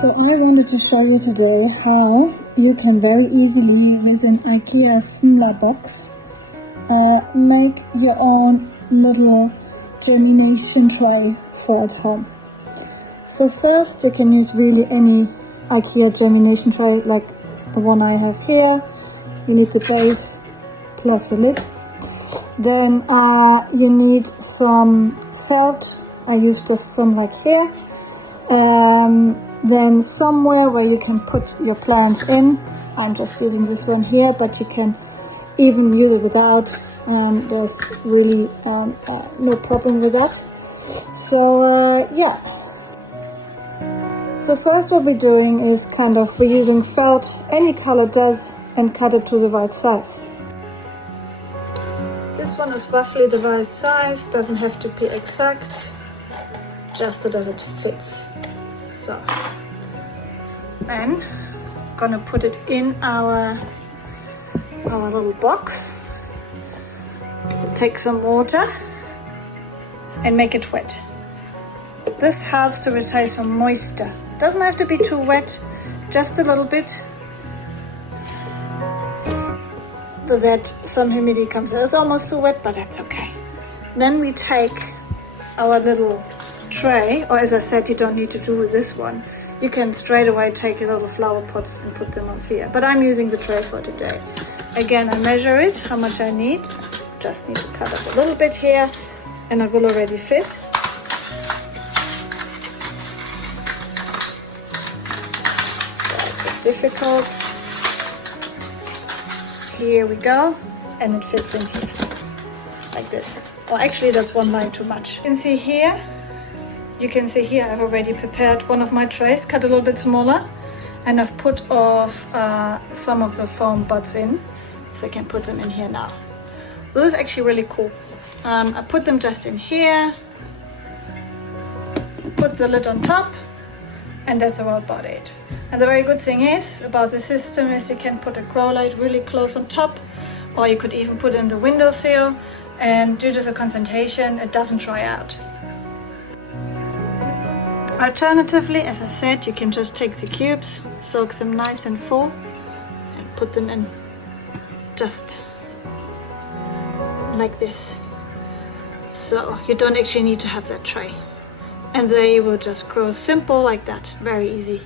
So I wanted to show you today how you can very easily with an IKEA Smla box make your own little germination tray for at home. So first you can use really any IKEA germination tray like the one I have here. You need the base plus the lid. Then you need some felt. I use just some like here. Then somewhere where you can put your plants in. I'm just using this one here, but you can even use it without. There's really no problem with that. So yeah. So first what we're doing is we're using felt, any color does, and cut it to the right size. This one is roughly the right size, doesn't have to be exact, just so that it fits. So, then gonna put it in our little box. Take some water and make it wet. This helps to retain some moisture. Doesn't have to be too wet, just a little bit, so that some humidity comes in. It's almost too wet, but that's okay. Then we take our little tray, or as I said, you don't need to do with this one. You can straight away take your little flower pots and put them on here. But I'm using the tray for today. Again, I measure it, how much I need. Just need to cut up a little bit here, and it will already fit. Difficult. Here we go, and it fits in here like this. Well, actually that's one line too much. You can see here I've already prepared one of my trays, cut a little bit smaller, and I've put off some of the foam buds in, so I can put them in here now. This is actually really cool. I put them just in here, put the lid on top, and that's about it. And the very good thing is about the system is you can put a grow light really close on top, or you could even put it in the windowsill, and due to the concentration it doesn't dry out. Alternatively, as I said, you can just take the cubes, soak them nice and full, and put them in just like this. So you don't actually need to have that tray. And they will just grow simple like that, very easy.